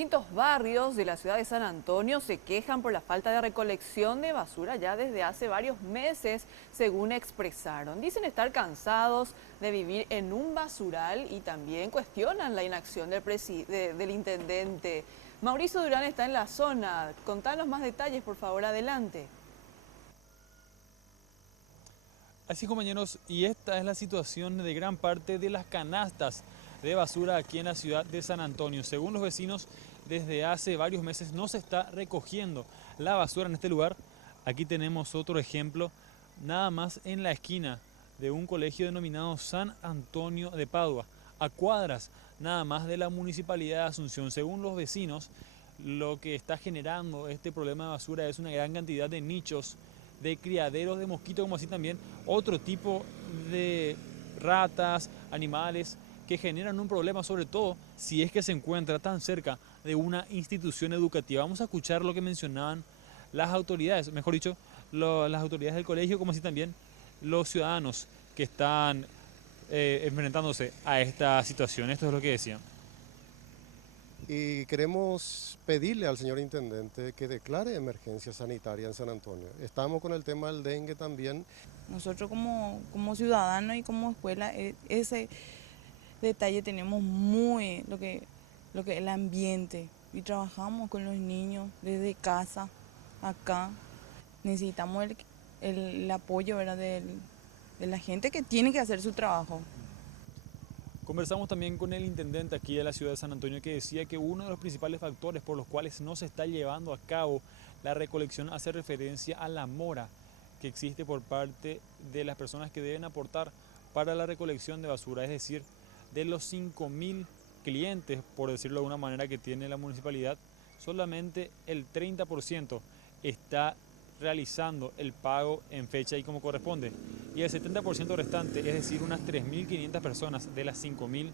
Distintos barrios de la ciudad de San Antonio se quejan por la falta de recolección de basura ya desde hace varios meses, según expresaron. Dicen estar cansados de vivir en un basural y también cuestionan la inacción del intendente. Mauricio Durán está en la zona. Contanos más detalles, por favor, adelante. Así, compañeros, y esta es la situación de gran parte de las canastas de basura aquí en la ciudad de San Antonio. Según los vecinos, desde hace varios meses no se está recogiendo la basura en este lugar. Aquí tenemos otro ejemplo, nada más en la esquina de un colegio denominado San Antonio de Padua, a cuadras nada más de la Municipalidad de Asunción. Según los vecinos, lo que está generando este problema de basura es una gran cantidad de nichos, de criaderos de mosquitos, como así también otro tipo de ratas, animales que generan un problema, sobre todo si es que se encuentra tan cerca de una institución educativa. Vamos a escuchar lo que mencionaban las autoridades, mejor dicho, las autoridades del colegio, como así también los ciudadanos que están enfrentándose a esta situación. Esto es lo que decían. Y queremos pedirle al señor intendente que declare emergencia sanitaria en San Antonio. Estamos con el tema del dengue también. Nosotros como ciudadanos y como escuela, ese detalle tenemos muy lo que es el ambiente. Y trabajamos con los niños desde casa, acá. Necesitamos el apoyo, ¿verdad?, de la gente que tiene que hacer su trabajo. Conversamos también con el intendente aquí de la ciudad de San Antonio, que decía que uno de los principales factores por los cuales no se está llevando a cabo la recolección hace referencia a la mora que existe por parte de las personas que deben aportar para la recolección de basura. Es decir, de los 5.000 clientes, por decirlo de una manera, que tiene la municipalidad, solamente el 30% está realizando el pago en fecha y como corresponde. Y el 70% restante, es decir, unas 3.500 personas de las 5.000,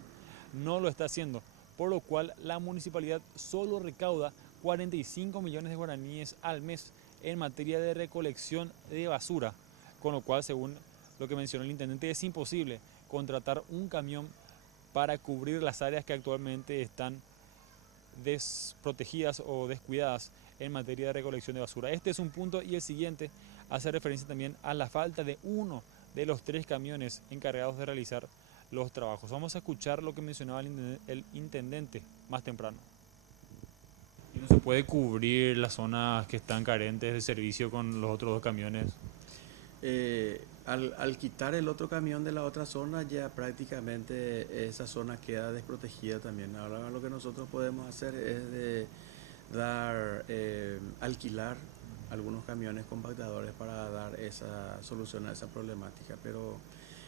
no lo está haciendo, por lo cual la municipalidad solo recauda 45 millones de guaraníes al mes en materia de recolección de basura, con lo cual, según lo que mencionó el intendente, es imposible contratar un camión para cubrir las áreas que actualmente están desprotegidas o descuidadas en materia de recolección de basura. Este es un punto, y el siguiente hace referencia también a la falta de uno de los 3 camiones encargados de realizar los trabajos. Vamos a escuchar lo que mencionaba el intendente más temprano. ¿Y no se puede cubrir las zonas que están carentes de servicio con los otros 2 camiones? Al quitar el otro camión de la otra zona, ya prácticamente esa zona queda desprotegida también. Ahora lo que nosotros podemos hacer es de alquilar algunos camiones compactadores para dar esa solución a esa problemática, pero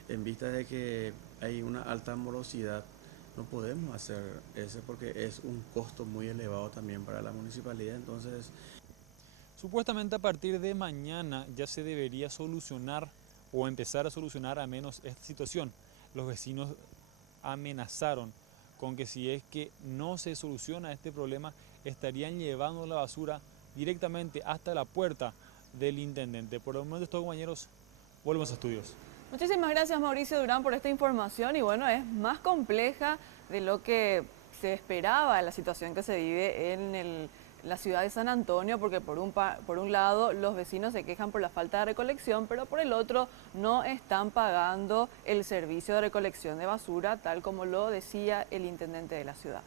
en vista de que hay una alta morosidad, no podemos hacer eso porque es un costo muy elevado también para la municipalidad. Entonces, supuestamente a partir de mañana ya se debería solucionar o empezar a solucionar al menos esta situación. Los vecinos amenazaron con que si es que no se soluciona este problema, estarían llevando la basura directamente hasta la puerta del intendente. Por el momento es todo, compañeros, volvemos a estudios. Muchísimas gracias, Mauricio Durán, por esta información. Y bueno, es más compleja de lo que se esperaba la situación que se vive en la ciudad de San Antonio, porque por un lado los vecinos se quejan por la falta de recolección, pero por el otro no están pagando el servicio de recolección de basura, tal como lo decía el intendente de la ciudad.